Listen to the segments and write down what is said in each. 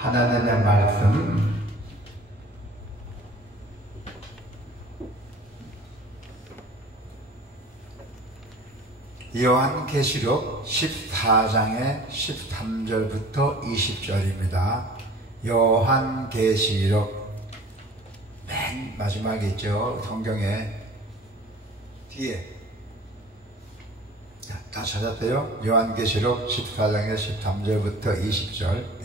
하나님의 말씀 요한계시록 14장의 13절부터 20절입니다. 요한계시록 맨 마지막에 있죠. 성경에 뒤에 다 찾았어요? 요한계시록 14장의 13절부터 20절.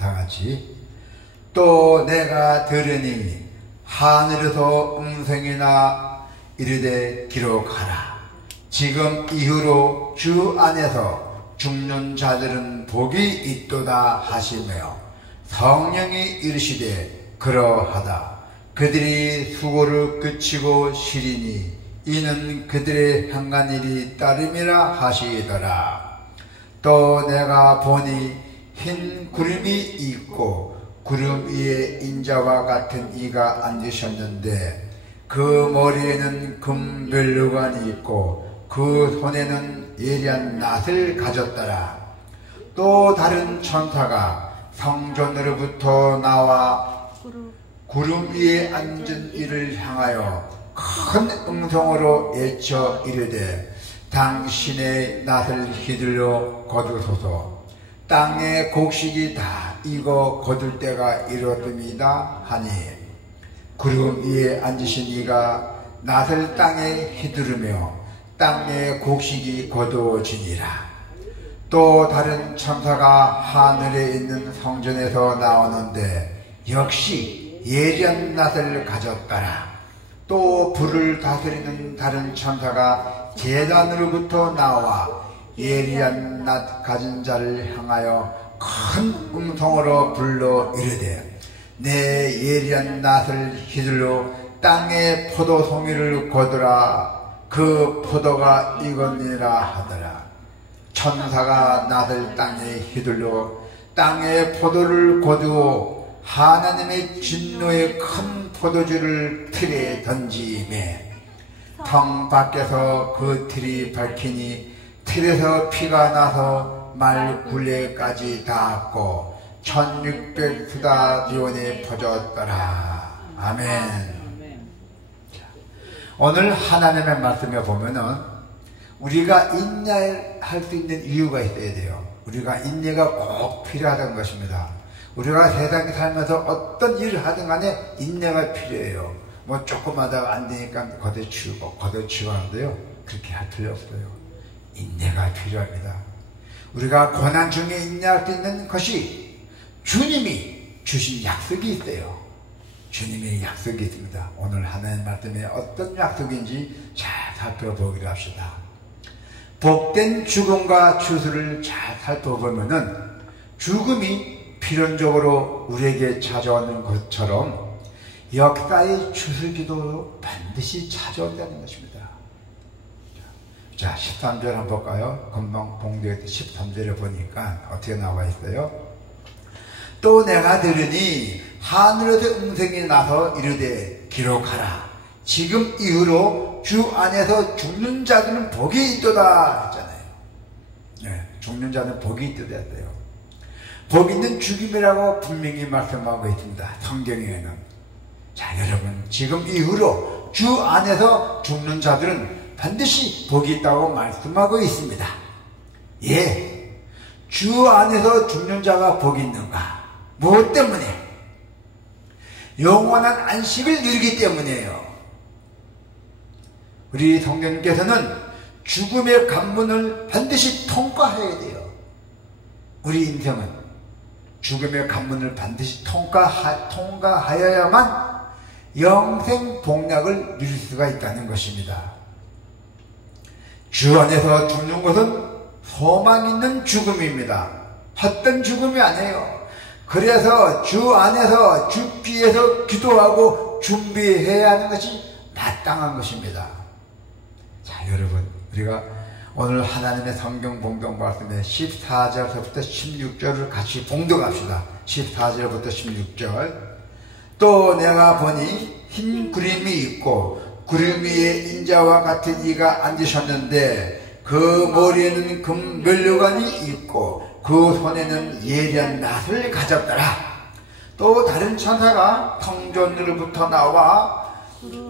다 같이. 또 내가 들으니 하늘에서 음성이나 이르되 기록하라. 지금 이후로 주 안에서 죽는 자들은 복이 있도다 하시며 성령이 이르시되 그러하다. 그들이 수고를 그치고 쉬리니 이는 그들의 행한 일이 따름이라 하시더라. 또 내가 보니 흰 구름이 있고 구름 위에 인자와 같은 이가 앉으셨는데 그 머리에는 금벨루관이 있고 그 손에는 예리한 낫을 가졌더라. 또 다른 천사가 성전으로부터 나와 구름 위에 앉은 이를 향하여 큰 음성으로 외쳐 이르되 당신의 낫을 휘둘러 거두소서. 땅의 곡식이 다 익어 거둘 때가 이르렀습니다 하니 구름 위에 앉으신 이가 낫을 땅에 휘두르며 땅의 곡식이 거두어지니라. 또 다른 천사가 하늘에 있는 성전에서 나오는데 역시 예리한 낫을 가졌더라. 또 불을 다스리는 다른 천사가 제단으로부터 나와 예리한 낫 가진 자를 향하여 큰 음성으로 불러 이르되 내 예리한 낫을 휘둘러 땅에 포도송이를 거두라. 그 포도가 익었니라 하더라. 천사가 낫을 땅에 휘둘러 땅에 포도를 거두어 하나님의 진노의 큰 포도주를 틀에 던지매 성 밖에서 그 틀이 밝히니 틀에서 피가 나서 말 굴레까지 닿았고 1600스타디온에 퍼졌더라. 아멘. 오늘 하나님의 말씀에 보면은 우리가 인내할 수 있는 이유가 있어야 돼요. 우리가 인내가 꼭 필요하다는 것입니다. 우리가 세상에 살면서 어떤 일을 하든 간에 인내가 필요해요. 뭐 조금 하다가 안 되니까 걷어치우고 하는데요. 그렇게 할 필요 없어요. 인내가 필요합니다. 우리가 고난 중에 인내할 수 있는 것이 주님이 주신 약속이 있어요. 주님의 약속이 있습니다. 오늘 하나님 말씀에 어떤 약속인지 잘 살펴보기로 합시다. 복된 죽음과 추수를 잘 살펴보면은 죽음이 필연적으로 우리에게 찾아오는 것처럼 역사의 추수기도 반드시 찾아온다는 것입니다. 자, 13절 한번 볼까요? 금방 봉독했던 13절을 보니까 어떻게 나와 있어요? 또 내가 들으니 하늘에서 음성이 나서 이르되 기록하라. 지금 이후로 주 안에서 죽는 자들은 복이 있도다 했잖아요. 네, 죽는 자는 복이 있도다 했어요. 복 있는 죽임이라고 분명히 말씀하고 있습니다. 성경에는. 자, 여러분, 지금 이후로 주 안에서 죽는 자들은 반드시 복이 있다고 말씀하고 있습니다. 예, 주 안에서 죽는 자가 복이 있는가? 무엇 때문에? 영원한 안식을 누리기 때문이에요. 우리 성경께서는 죽음의 관문을 반드시 통과해야 돼요. 우리 인생은 죽음의 관문을 반드시 통과하여야만 영생 복락을 누릴 수가 있다는 것입니다. 주 안에서 죽는 것은 소망 있는 죽음입니다. 헛된 죽음이 아니에요. 그래서 주 안에서 죽기 위해서 기도하고 준비해야 하는 것이 마땅한 것입니다. 자, 여러분, 우리가 오늘 하나님의 성경 봉독 말씀에 14절부터 16절을 같이 봉독합시다. 14절부터 16절. 또 내가 보니 흰 구름이 있고 구름 위에 인자와 같은 이가 앉으셨는데 그 머리에는 금 면류관이 있고 그 손에는 예리한 낫을 가졌더라. 또 다른 천사가 성전으로부터 나와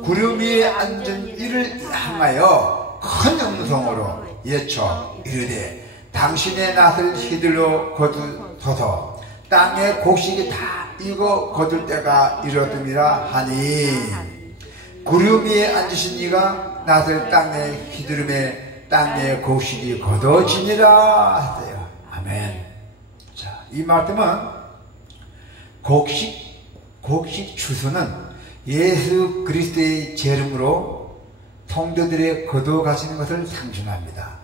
구름 위에 앉은 이를 향하여 큰 음성으로 예쳐 이르되 당신의 낫을 휘둘러 거두소서. 땅의 곡식이 다 익어 거둘 때가 이르렀음이라 하니 구름 위에 앉으신 이가 낫을 땅에 휘두르매 땅의 곡식이 거둬지니라 하세요. 아멘. 자, 이 말씀은 곡식 추수는 예수 그리스도의 재림으로 성도들의 거둬가시는 것을 상징합니다.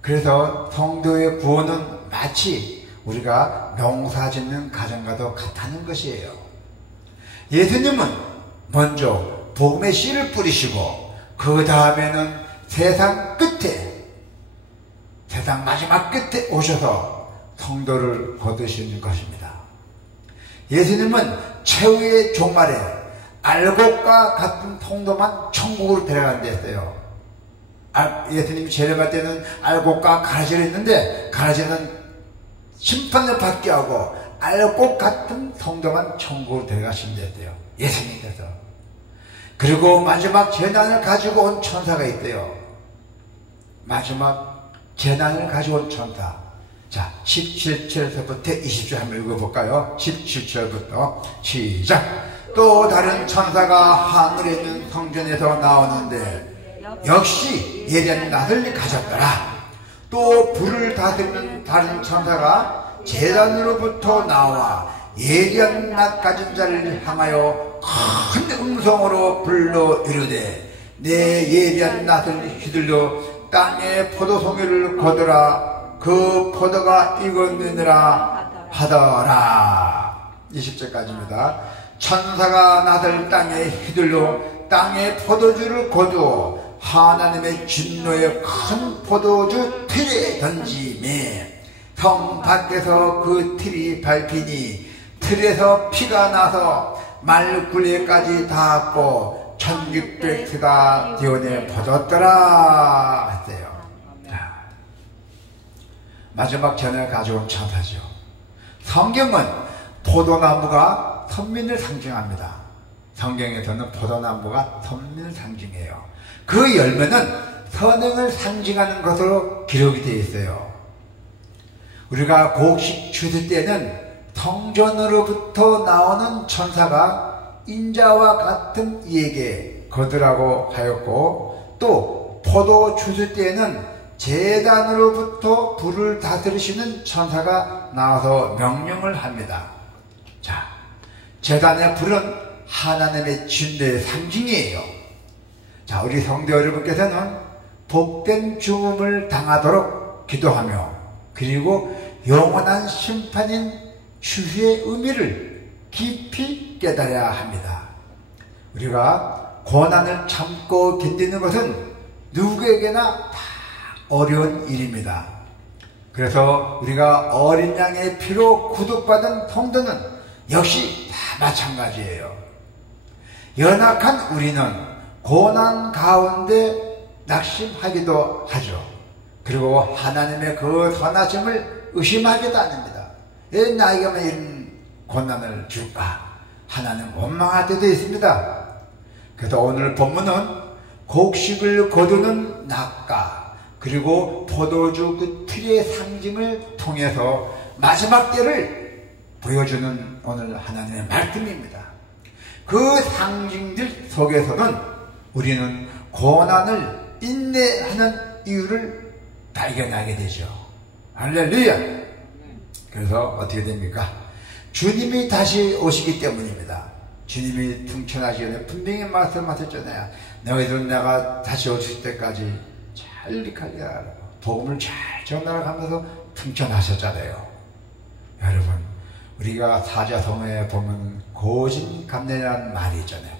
그래서 성도의 구원은 마치 우리가 농사 짓는 가정과도 같다는 것이에요. 예수님은 먼저 복음의 씨를 뿌리시고 그 다음에는 세상 마지막 끝에 오셔서 성도를 거두시는 것입니다. 예수님은 최후의 종말에 알곡과 같은 성도만 천국으로 데려간다 했어요. 예수님이 재림할 때는 알곡과 가라지를 있는데 가라지는 심판을 받게 하고 알곡 같은 성도만 천국으로 데려가신다 했대요. 예수님께서. 그리고 마지막 재난을 가지고 온 천사가 있대요. 마지막 재난을 가지고 온 천사. 자, 17절부터 20절 한번 읽어볼까요? 17절부터 시작. 또 다른 천사가 하늘에 있는 성전에서 나오는데 역시 예리한 낫을 가졌더라. 또 불을 다스리는 다른 천사가 제단으로부터 나와 예리한 낫 가진 자를 향하여 큰 음성으로 불러 이르되 내 예리한 낫을 휘둘러 땅의 포도송이를 거두라. 그 포도가 익었느니라 하더라. 20절까지입니다. 천사가 낫을 땅에 휘둘러 땅의 포도주를 거두어 하나님의 진노의 큰 포도주 틀에 던지매 성 밖에서 그 틀이 밟히니 틀에서 피가 나서 말굴레까지 닿았고 1600세가 디온에 퍼졌더라 했어요. 마지막 전을 가져온 천사죠. 성경은 포도나무가 선민을 상징합니다. 성경에서는 포도나무가 선민을 상징해요. 그 열매는 선행을 상징하는 것으로 기록이 되어 있어요. 우리가 곡식 추수 때는 성전으로부터 나오는 천사가 인자와 같은 이에게 거두라고 하였고 또 포도 추수 때에는 제단으로부터 불을 다스리시는 천사가 나와서 명령을 합니다. 자, 제단의 불은 하나님의 진노의 상징이에요. 자, 우리 성도 여러분께서는 복된 죽음을 당하도록 기도하며 그리고 영원한 심판인 추수의 의미를 깊이 깨달아야 합니다. 우리가 고난을 참고 견디는 것은 누구에게나 다 어려운 일입니다. 그래서 우리가 어린 양의 피로 구속받은 성도는 역시 다 마찬가지예요. 연약한 우리는 고난 가운데 낙심하기도 하죠. 그리고 하나님의 그 선하심을 의심하기도 합니다. 왜 나에게만 이런 고난을 줄까? 하나님 원망할 때도 있습니다. 그래서 오늘 본문은 곡식을 거두는 낫과 그리고 포도주 그 틀의 상징을 통해서 마지막 때를 보여주는 오늘 하나님의 말씀입니다. 그 상징들 속에서는 우리는 고난을 인내하는 이유를 발견하게 되죠. 할렐루야. 그래서 어떻게 됩니까? 주님이 다시 오시기 때문입니다. 주님이 승천하시기 전에 분명히 말씀하셨잖아요. 너희들은 내가 다시 오실 때까지 잘 가야 복음을 잘 전달하면서 승천하셨잖아요. 여러분, 우리가 사자성어에 보면 고진감래라는 말이 있잖아요.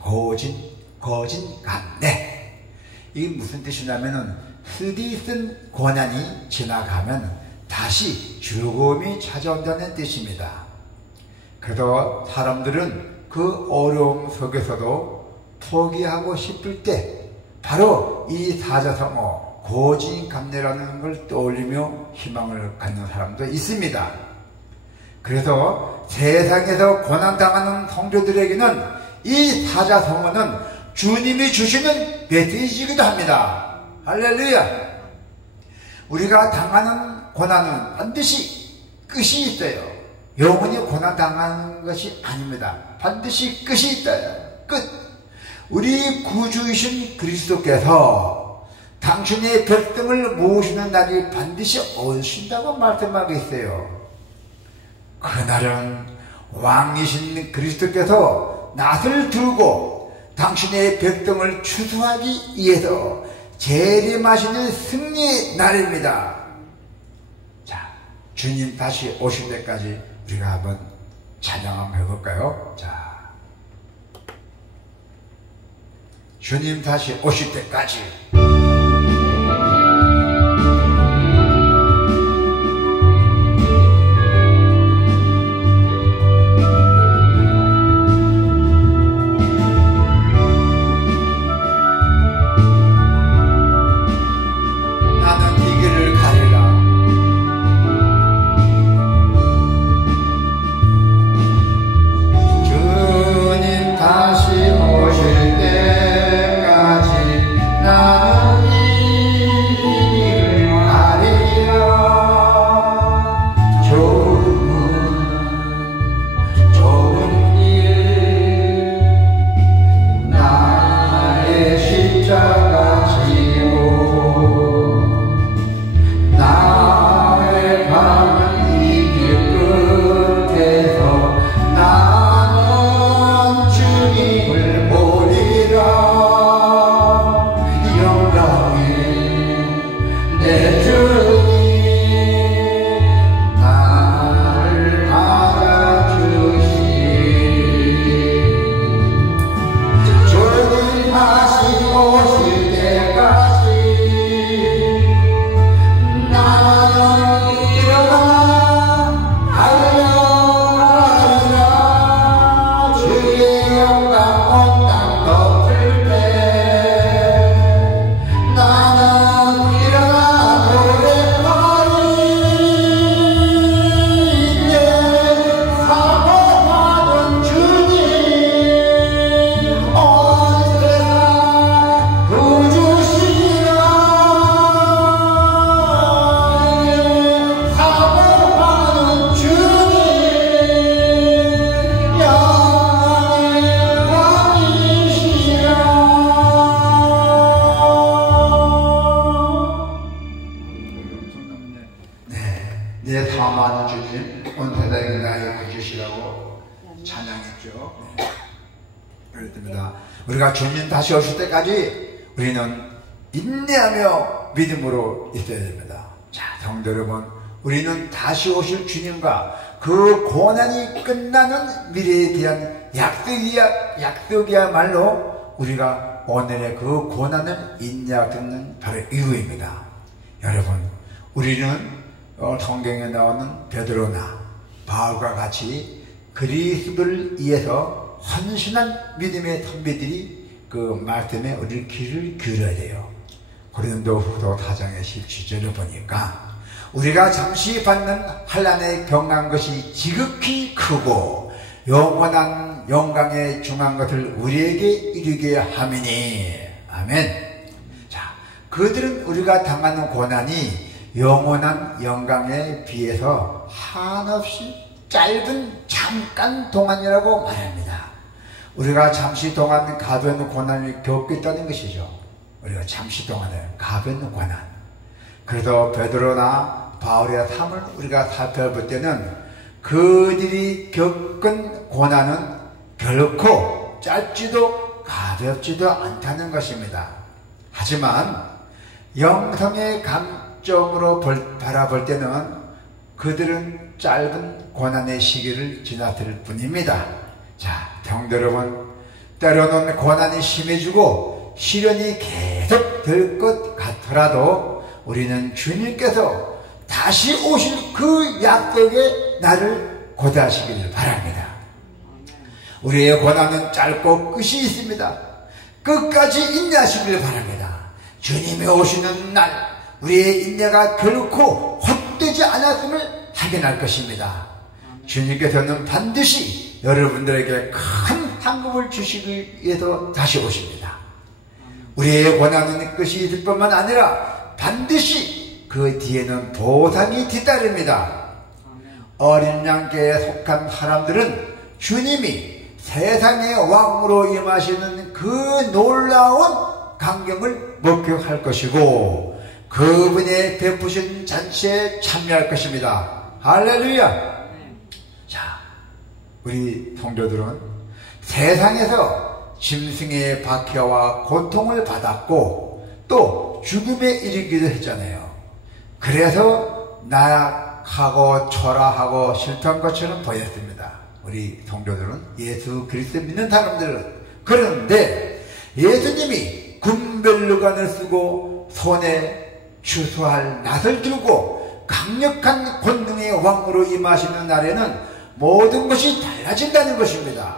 고진감래. 이게 무슨 뜻이냐면은 쓰디쓴 고난이 지나가면 다시 즐거움이 찾아온다는 뜻입니다. 그래도 사람들은 그 어려움 속에서도 포기하고 싶을 때 바로 이 사자성어 고진감래라는 걸 떠올리며 희망을 갖는 사람도 있습니다. 그래서 세상에서 고난당하는 성도들에게는 이 사자성어는 주님이 주시는 메시지이기도 합니다. 할렐루야. 우리가 당하는 고난은 반드시 끝이 있어요. 영원히 고난당하는 것이 아닙니다. 반드시 끝이 있어요. 끝. 우리 구주이신 그리스도께서 당신의 백성을 모으시는 날이 반드시 오신다고 말씀하고 있어요. 그날은 왕이신 그리스도께서 낫을 두고 당신의 백성을 추수하기 위해서 재림하시는 승리의 날입니다. 자, 주님 다시 오실 때까지 우리가 한번 찬양 한번 해볼까요? 자, 주님 다시 오실 때까지. 우리가 주님 다시 오실 때까지 우리는 인내하며 믿음으로 있어야 됩니다. 자, 성도 여러분, 우리는 다시 오실 주님과 그 고난이 끝나는 미래에 대한 약속이야말로 우리가 오늘의 그 고난을 인내하는 바로 이유입니다. 여러분, 우리는 성경에 나오는 베드로나 바울과 같이 그리스도를 위해서 헌신한 믿음의 선배들이 그 말씀에 우리 귀를 기울여야 돼요. 고린도후서 4장의 17절을 보니까 우리가 잠시 받는 환난에 경한 것이 지극히 크고 영원한 영광에 중한 것을 우리에게 이르게 함이니. 아멘. 자, 그들은 우리가 당하는 고난이 영원한 영광에 비해서 한없이 짧은 잠깐 동안이라고 말합니다. 우리가 잠시 동안 가벼운 고난을 겪겠다는 것이죠. 우리가 잠시 동안에 가벼운 고난. 그래도 베드로나 바울의 삶을 우리가 살펴볼 때는 그들이 겪은 고난은 결코 짧지도 가볍지도 않다는 것입니다. 하지만 영성의 감정으로 바라볼 때는 그들은 짧은 고난의 시기를 지났을 뿐입니다. 자, 성도 여러분, 때로는 고난이 심해지고 시련이 계속 될 것 같더라도 우리는 주님께서 다시 오실 그 약속의 날을 고대하시길 바랍니다. 우리의 고난은 짧고 끝이 있습니다. 끝까지 인내하시길 바랍니다. 주님이 오시는 날 우리의 인내가 결코 헛되지 않았음을 확인할 것입니다. 주님께서는 반드시 여러분들에게 큰 상급을 주시기 위해서 다시 오십니다. 우리의 원하는 것이 있을 뿐만 아니라 반드시 그 뒤에는 보상이 뒤따릅니다. 어린 양계에 속한 사람들은 주님이 세상의 왕으로 임하시는 그 놀라운 광경을 목격할 것이고 그분의 베푸신 잔치에 참여할 것입니다. 할렐루야. 자, 우리 성도들은 세상에서 짐승의 박해와 고통을 받았고 또 죽음에 이르기도 했잖아요. 그래서 나약하고 초라하고 실패한 것처럼 보였습니다. 우리 성도들은 예수 그리스도 믿는 사람들은. 그런데 예수님이 금벨루관을 쓰고 손에 추수할 낫을 들고 강력한 권능의 왕으로 임하시는 날에는 모든 것이 달라진다는 것입니다.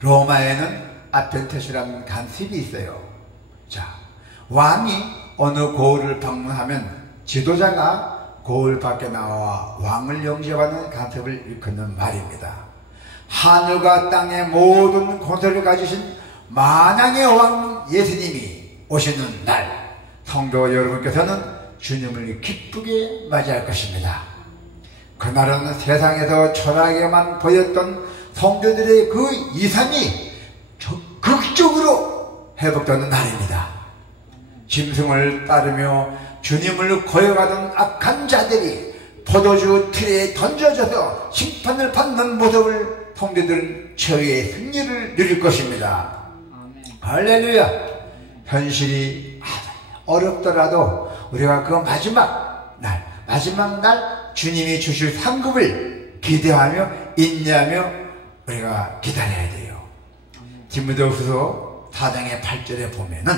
로마에는 아펜테스라는 간습이 있어요. 자, 왕이 어느 고을을 방문하면 지도자가 고을 밖에 나와 왕을 영접하는 간섭을 일컫는 말입니다. 하늘과 땅의 모든 권세를 가지신 만왕의 왕 예수님이 오시는 날 성도 여러분께서는 주님을 기쁘게 맞이할 것입니다. 그날은 세상에서 초라하게만 보였던 성도들의 그 이상이 극적으로 회복되는 날입니다. 짐승을 따르며 주님을 거역하던 악한 자들이 포도주 틀에 던져져서 심판을 받는 모습을 성도들은 최후의 승리를 누릴 것입니다. 할렐루야. 현실이 어렵더라도 우리가 그 마지막 날 주님이 주실 상급을 기대하며 인내하며 우리가 기다려야 돼요. 디모데후서 4장의 8절에 보면은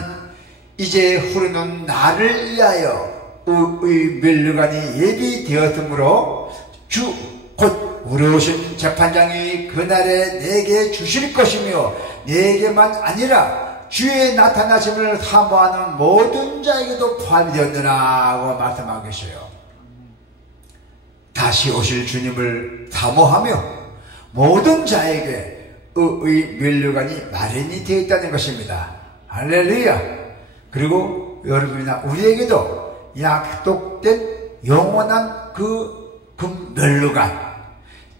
이제 후르는 나를 위하여 의 멸류관이 예비되었으므로 주 곧 우리 오신 재판장이 그날에 내게 주실 것이며 내게만 아니라 주의 나타나심을 사모하는 모든 자에게도 포함이 되었느라 하고 말씀하고 계셔요. 다시 오실 주님을 사모하며 모든 자에게 의 멸류관이 마련이 되어 있다는 것입니다. 할렐루야. 그리고 여러분이나 우리에게도 약속된 영원한 그 멸류관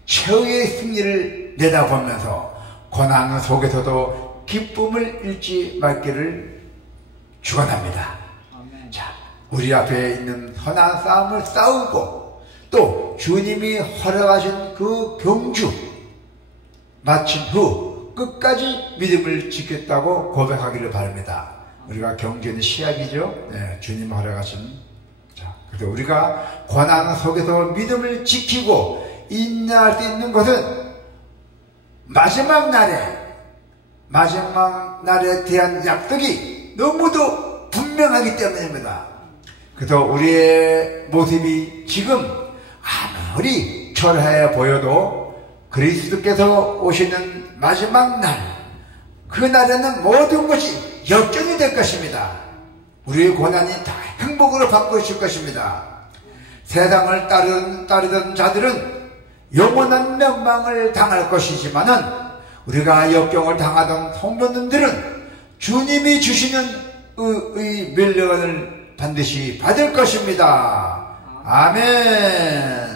최후의 승리를 내다보면서 고난 속에서도 기쁨을 잃지 말기를 축원합니다. 자, 우리 앞에 있는 선한 싸움을 싸우고 또 주님이 허락하신 그 경주 마친 후 끝까지 믿음을 지켰다고 고백하기를 바랍니다. 우리가 경주는 시약이죠. 네, 주님 허락하신. 자, 그래서 우리가 고난 속에서 믿음을 지키고 인내할 수 있는 것은 마지막 날에 대한 약속이 너무도 분명하기 때문입니다. 그래서 우리의 모습이 지금 아무리 초라해 보여도 그리스도께서 오시는 마지막 날, 그 날에는 모든 것이 역전이 될 것입니다. 우리의 고난이 다 행복으로 바꾸실 것입니다. 세상을 따르던 자들은 영원한 멸망을 당할 것이지만은 우리가 역경을 당하던 성도님들은 주님이 주시는 의 멸류관을 반드시 받을 것입니다. 아멘.